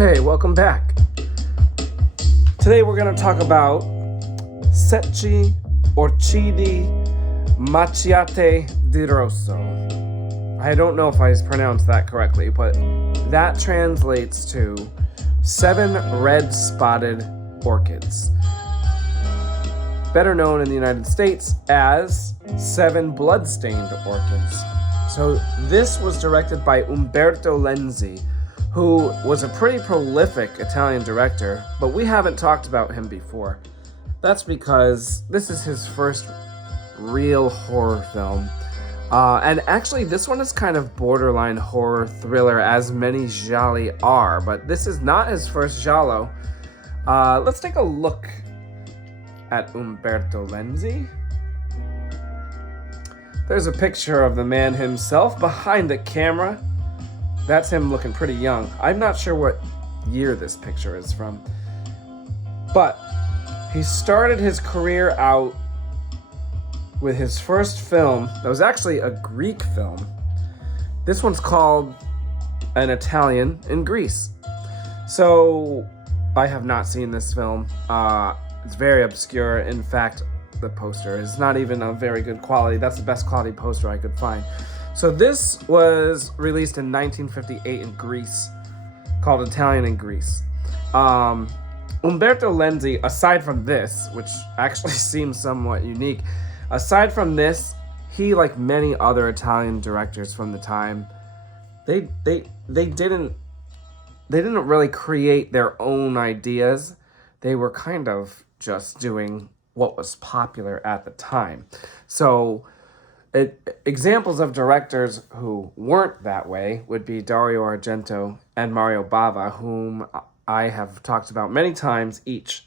Hey, welcome back. Today we're going to talk about Sette, orchidee, macchiate di rosso. I don't know if I pronounced that correctly, but that translates to 7 red-spotted orchids. Better known in the United States as 7 Blood Stained Orchids. So this was directed by Umberto Lenzi, who was a pretty prolific Italian director, but we haven't talked about him before. That's because this is his first real horror film. And actually, this one is kind of borderline horror thriller, as many gialli are, but this is not his first giallo. Let's take a look at Umberto Lenzi. There's a picture of the man himself behind the camera. That's him looking pretty young. I'm not sure what year this picture is from. But he started his career out with his first film that was actually a Greek film. This one's called An Italian in Greece. So I have not seen this film. It's very obscure. In fact, the poster is not even a very good quality. That's the best quality poster I could find. So this was released in 1958 in Greece, called Italian in Greece. Umberto Lenzi, aside from this, which actually seems somewhat unique, aside from this, he, like many other Italian directors from the time, they didn't really create their own ideas. They were kind of just doing what was popular at the time. So examples of directors who weren't that way would be Dario Argento and Mario Bava, whom I have talked about many times each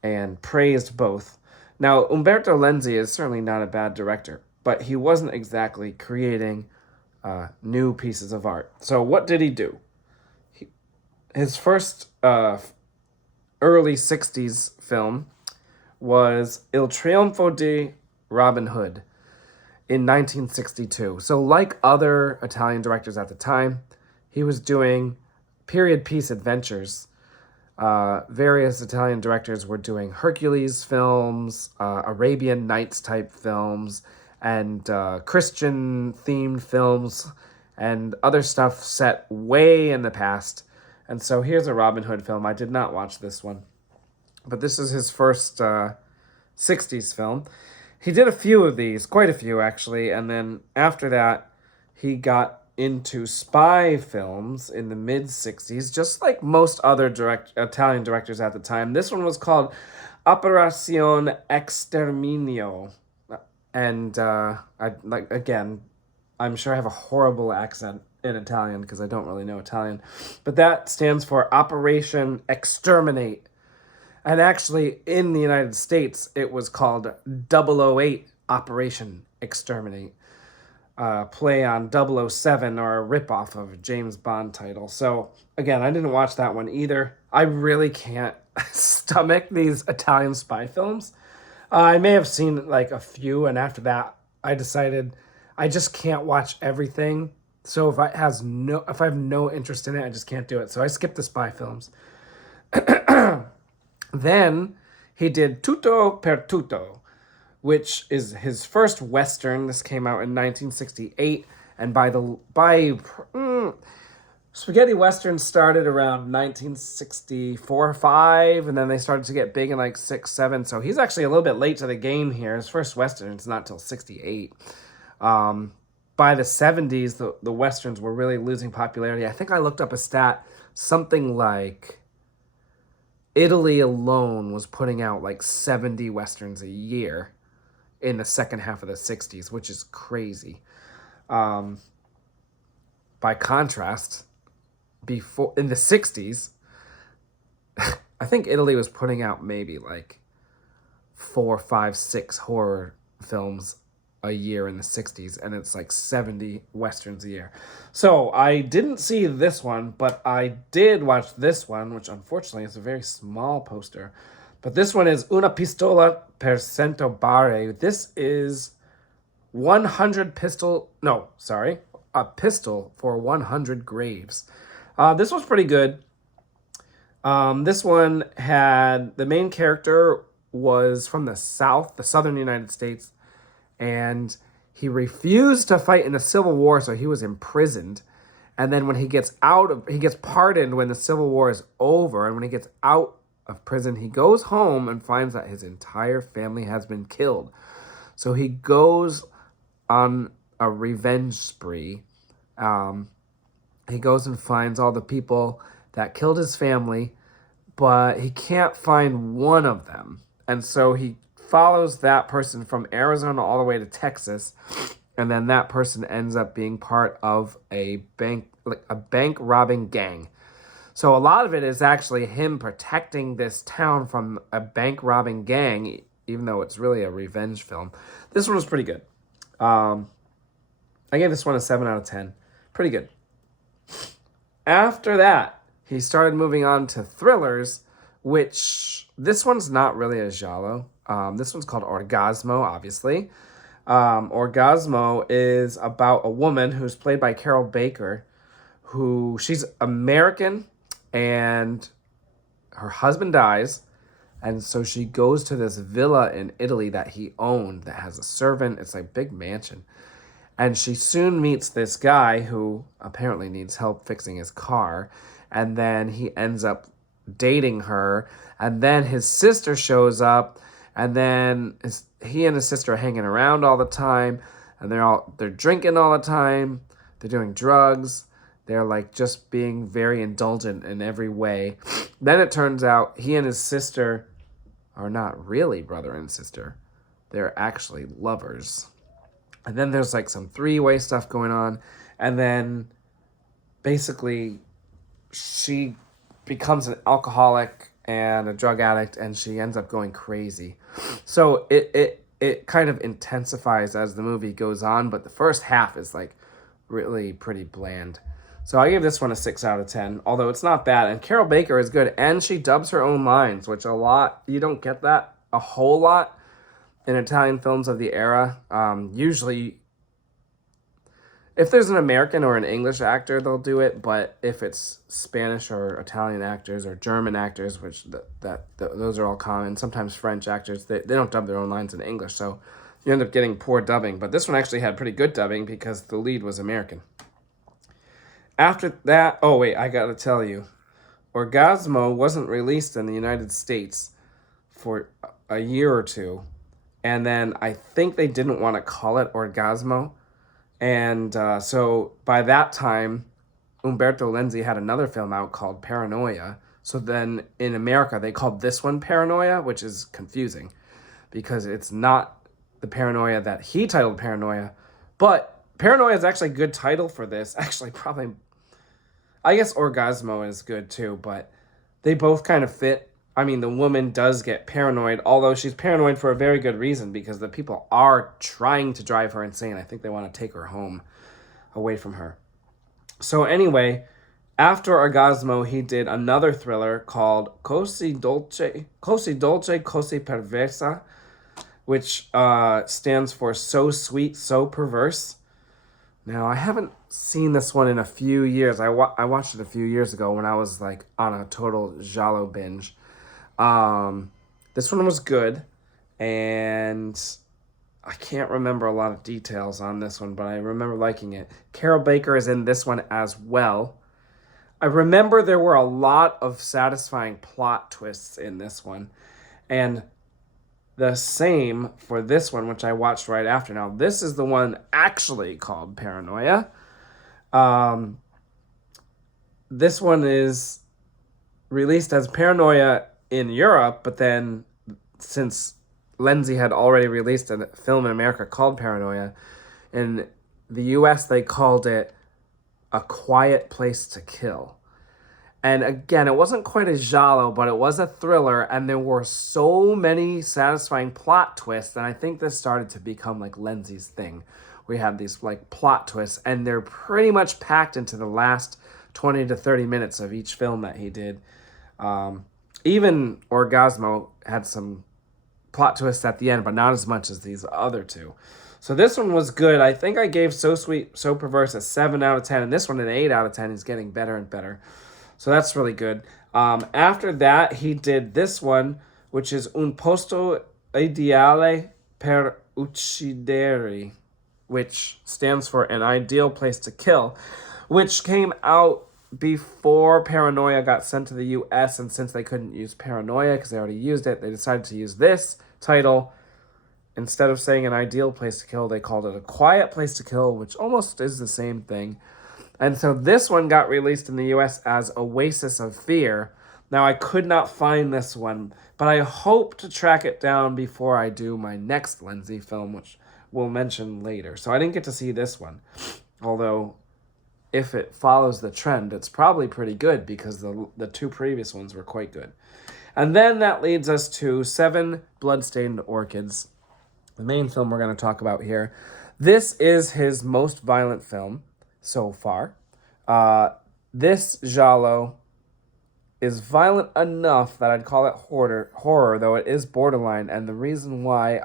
and praised both. Now, Umberto Lenzi is certainly not a bad director, but he wasn't exactly creating new pieces of art. So what did he do? His first early 60s film was Il Trionfo di Robin Hood in 1962. So like other Italian directors at the time, he was doing period piece adventures. Various Italian directors were doing Hercules films, Arabian Nights type films, and Christian themed films, and other stuff set way in the past. And so here's a Robin Hood film. I did not watch this one, but this is his first 60s film. He did a few of these, quite a few actually, and then after that, he got into spy films in the mid-60s, just like most other Italian directors at the time. This one was called Operazione Exterminio, and I'm sure I have a horrible accent in Italian because I don't really know Italian, but that stands for Operation Exterminate. And actually, in the United States, it was called 008 Operation Exterminate. Play on 007, or a ripoff of a James Bond title. So, again, I didn't watch that one either. I really can't stomach these Italian spy films. I may have seen like a few, and after that, I decided I just can't watch everything. So if I have no interest in it, I just can't do it. So I skipped the spy films. Then he did Tutto per Tutto, which is his first Western. This came out in 1968, and spaghetti Westerns started around 1964, 5, and then they started to get big in like 6, 7. So he's actually a little bit late to the game here. His first Western is not till 68. By the 70s, the Westerns were really losing popularity. I think I looked up a stat, something like Italy alone was putting out like 70 Westerns a year in the second half of the 60s, which is crazy. By contrast, before in the 60s, I think Italy was putting out maybe like 4, 5, 6 horror films a year in the 60s, and it's like 70 Westerns a year. So I didn't see this one, but I did watch this one, which unfortunately is a very small poster. But this one is Una pistola per cento bare. This is a pistol for 100 graves. This was pretty good. This one had the main character was from the South, the Southern United States, and he refused to fight in the Civil War, so he was imprisoned. And then when he gets he gets pardoned when the Civil War is over, and when he gets out of prison, he goes home and finds that his entire family has been killed. So he goes on a revenge spree. He goes and finds all the people that killed his family, but he can't find one of them. And so he follows that person from Arizona all the way to Texas, and then that person ends up being part of a bank robbing gang. So a lot of it is actually him protecting this town from a bank robbing gang, even though it's really a revenge film. This one was pretty good. I gave this one a 7 out of 10. Pretty good. After that, he started moving on to thrillers, which this one's not really a giallo. This one's called Orgasmo, obviously. Orgasmo is about a woman who's played by Carol Baker, she's American, and her husband dies, and so she goes to this villa in Italy that he owned that has a servant. It's like a big mansion. And she soon meets this guy who apparently needs help fixing his car, and then he ends up dating her, and then his sister shows up, and then he and his sister are hanging around all the time, and they're drinking all the time, they're doing drugs, they're like just being very indulgent in every way. Then it turns out he and his sister are not really brother and sister, they're actually lovers. And then there's like some three-way stuff going on, and then basically she becomes an alcoholic and a drug addict, and she ends up going crazy. So it kind of intensifies as the movie goes on, but the first half is like really pretty bland. So I gave this one a 6 out of 10, although it's not bad. And Carol Baker is good, and she dubs her own lines, which you don't get that a whole lot in Italian films of the era. Usually, if there's an American or an English actor, they'll do it. But if it's Spanish or Italian actors or German actors, which those are all common, sometimes French actors, they don't dub their own lines in English. So you end up getting poor dubbing. But this one actually had pretty good dubbing because the lead was American. After that, oh wait, I gotta tell you, Orgasmo wasn't released in the United States for a year or two. And then I think they didn't want to call it Orgasmo. And so by that time, Umberto Lenzi had another film out called Paranoia. So then in America, they called this one Paranoia, which is confusing because it's not the Paranoia that he titled Paranoia. But Paranoia is actually a good title for this. Actually, probably, I guess Orgasmo is good too, but they both kind of fit. I mean, the woman does get paranoid, although she's paranoid for a very good reason because the people are trying to drive her insane. I think they want to take her home away from her. So anyway, after Orgasmo, he did another thriller called Così Dolce, Così Perversa, which stands for So Sweet, So Perverse. Now, I haven't seen this one in a few years. I watched it a few years ago when I was like on a total giallo binge. This one was good, and I can't remember a lot of details on this one, but I remember liking it. Carol Baker is in this one as well. I remember there were a lot of satisfying plot twists in this one, and the same for this one, which I watched right after. Now, this is the one actually called Paranoia. This one is released as Paranoia in Europe, but then since Lenzi had already released a film in America called Paranoia, in the US they called it A Quiet Place to Kill. And again, it wasn't quite a giallo, but it was a thriller, and there were so many satisfying plot twists, and I think this started to become like Lenzi's thing. We had these like plot twists, and they're pretty much packed into the last 20 to 30 minutes of each film that he did. Even Orgasmo had some plot twists at the end, but not as much as these other two. So this one was good. I think I gave So Sweet, So Perverse a 7 out of 10, and this one an 8 out of 10. He's getting better and better. So that's really good. After that, he did this one, which is Un posto ideale per uccidere, which stands for an ideal place to kill, which came out before Paranoia got sent to the US. And since they couldn't use Paranoia because they already used it, they decided to use this title. Instead of saying an ideal place to kill, they called it a quiet place to kill, which almost is the same thing. And so this one got released in the US as Oasis of Fear. Now, I could not find this one, but I hope to track it down before I do my next Lenzi film, which we'll mention later. So I didn't get to see this one. Although, if it follows the trend, it's probably pretty good because the two previous ones were quite good. And then that leads us to Seven Blood Stained Orchids, the main film we're going to talk about here. This is his most violent film so far. This giallo is violent enough that I'd call it horror, though it is borderline. And the reason why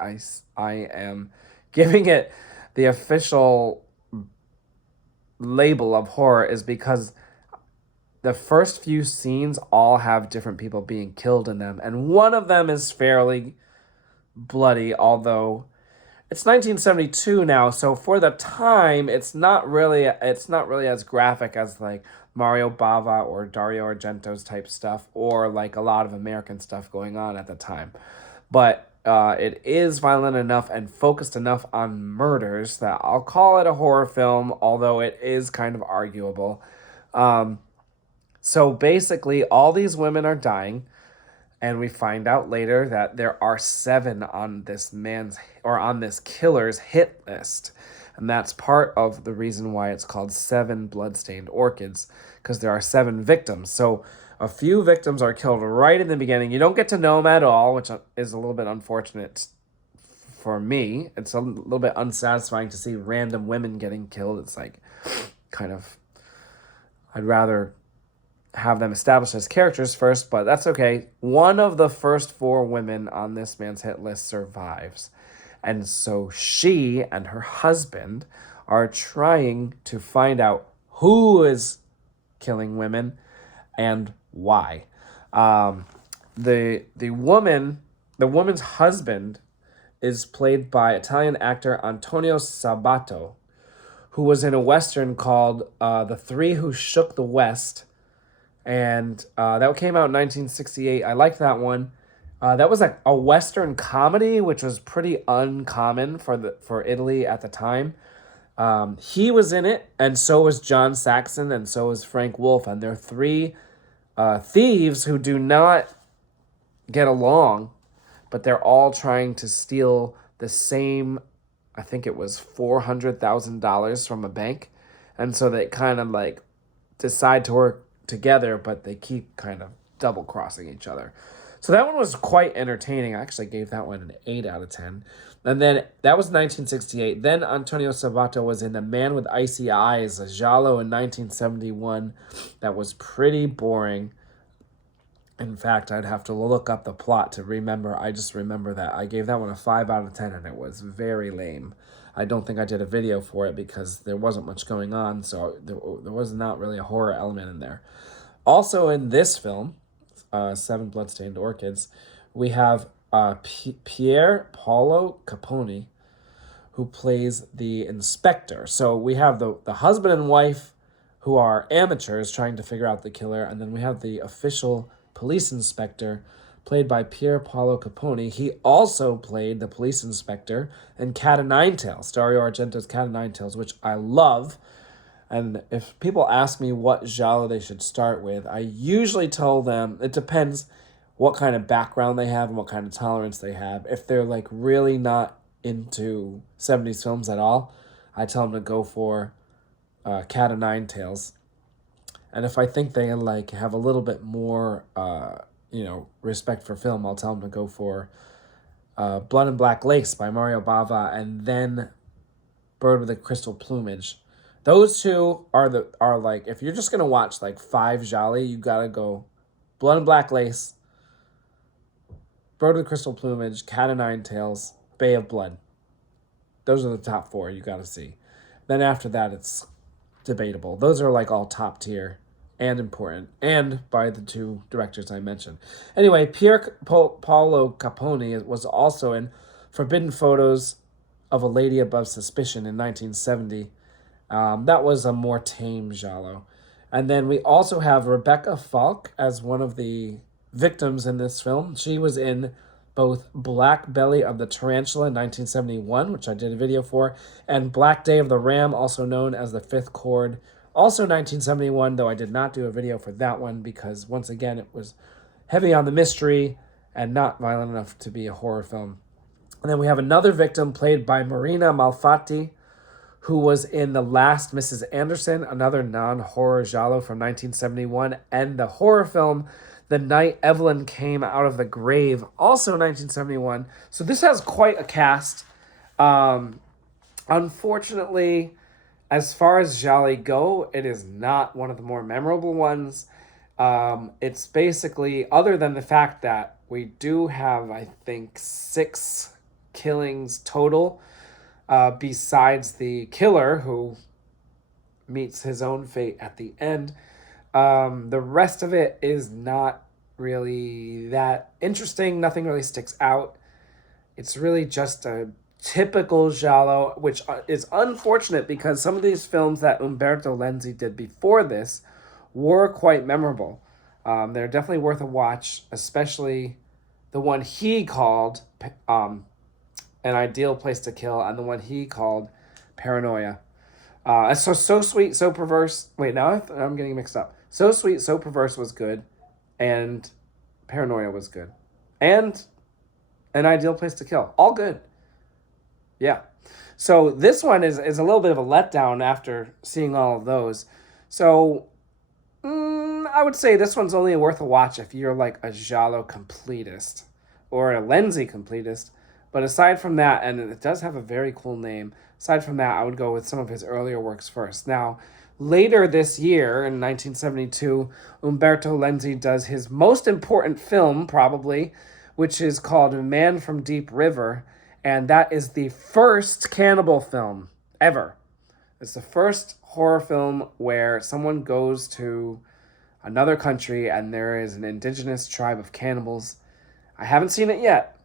I am giving it the official label of horror is because the first few scenes all have different people being killed in them, and one of them is fairly bloody, although it's 1972 now, so for the time, it's not really as graphic as like Mario Bava or Dario Argento's type stuff, or like a lot of American stuff going on at the time. But it is violent enough and focused enough on murders that I'll call it a horror film, although it is kind of arguable. So basically, all these women are dying. And we find out later that there are 7 on this killer's hit list. And that's part of the reason why it's called Seven Blood-Stained Orchids, because there are 7 victims. So a few victims are killed right in the beginning. You don't get to know them at all, which is a little bit unfortunate for me. It's a little bit unsatisfying to see random women getting killed. It's like kind of, I'd rather have them established as characters first, but that's okay. One of the first 4 women on this man's hit list survives. And so she and her husband are trying to find out who is killing women and why. The woman's husband is played by Italian actor Antonio Sabato, who was in a Western called The Three Who Shook the West. And that came out in 1968. I liked that one. That was a Western comedy, which was pretty uncommon for Italy at the time. He was in it, and so was John Saxon, and so was Frank Wolf. And they're 3 thieves who do not get along, but they're all trying to steal the same, I think it was $400,000 from a bank. And so they kind of like decide to work together, but they keep kind of double-crossing each other. So that one was quite entertaining. I actually gave that one an 8 out of 10. And then that was 1968. Then Antonio Sabato was in The Man with Icy Eyes, a giallo in 1971 that was pretty boring. In fact, I'd have to look up the plot to remember. I just remember that I gave that one a 5 out of 10, and it was very lame. I don't think I did a video for it because there wasn't much going on, so there was not really a horror element in there. Also in this film, Seven Blood-Stained Orchids, we have Pier Paolo Capone, who plays the inspector. So we have the husband and wife who are amateurs trying to figure out the killer, and then we have the official police inspector, played by Pier Paolo Capone. He also played the police inspector in Cat o' Nine Tails, Dario Argento's Cat o' Nine Tails, which I love. And if people ask me what giallo they should start with, I usually tell them it depends what kind of background they have and what kind of tolerance they have. If they're like really not into 70s films at all, I tell them to go for Cat o' Nine Tails. And if I think they like have a little bit more respect for film, I'll tell them to go for Blood and Black Lace by Mario Bava, and then Bird with a Crystal Plumage. Those two are like, if you're just gonna watch like 5 gialli, you gotta go Blood and Black Lace, Bird with Crystal Plumage, Cat o' Nine Tails, Bay of Blood. Those are the top 4 you gotta see. Then after that, it's debatable. Those are like all top tier and important, and by the two directors I mentioned. Anyway, Paolo Capone was also in Forbidden Photos of a Lady Above Suspicion in 1970. That was a more tame giallo. And then we also have Rebecca Falk as one of the victims in this film. She was in both Black Belly of the Tarantula in 1971, which I did a video for, and Black Day of the Ram, also known as The Fifth Chord, also 1971, though I did not do a video for that one because, once again, it was heavy on the mystery and not violent enough to be a horror film. And then we have another victim played by Marina Malfatti, who was in The Last Mrs. Anderson, another non-horror giallo from 1971, and the horror film The Night Evelyn Came Out of the Grave, also 1971. So this has quite a cast. Unfortunately, as far as gialli go, it is not one of the more memorable ones. It's basically, other than the fact that we do have, I think, 6 killings total, besides the killer who meets his own fate at the end. The rest of it is not really that interesting. Nothing really sticks out. It's really just a typical giallo, which is unfortunate because some of these films that Umberto Lenzi did before this were quite memorable. They're definitely worth a watch, especially the one he called An Ideal Place to Kill, and the one he called Paranoia. So Sweet, So Perverse. Wait, now I'm getting mixed up. So Sweet, So Perverse was good, and Paranoia was good, and An Ideal Place to Kill. All good. Yeah. So this one is a little bit of a letdown after seeing all of those. So I would say this one's only worth a watch if you're like a giallo completist or a Lenzi completist. But aside from that, and it does have a very cool name, aside from that, I would go with some of his earlier works first. Now, later this year, in 1972, Umberto Lenzi does his most important film, probably, which is called Man from Deep River, and that is the first cannibal film ever. It's the first horror film where someone goes to another country and there is an indigenous tribe of cannibals. I haven't seen it yet,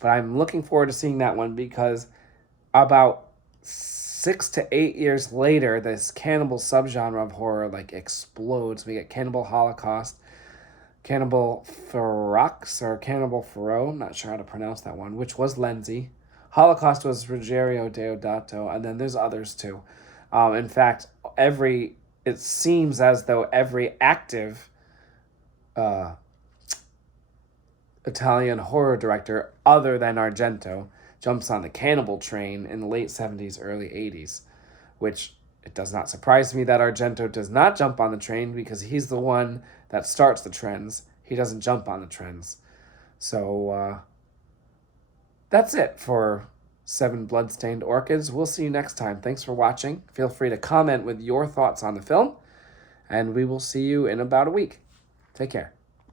but I'm looking forward to seeing that one because about 6 to 8 years later, this cannibal subgenre of horror like explodes. We get Cannibal Holocaust, Cannibal Ferox, or Cannibal Ferox, I'm not sure how to pronounce that one, which was Lenzi. Holocaust was Ruggiero Deodato, and then there's others too. In fact, it seems as though every active Italian horror director other than Argento jumps on the cannibal train in the late 70s, early 80s, which it does not surprise me that Argento does not jump on the train because he's the one that starts the trends. He doesn't jump on the trends. So that's it for 7 Blood Stained Orchids. We'll see you next time. Thanks for watching. Feel free to comment with your thoughts on the film, and we will see you in about a week. Take care.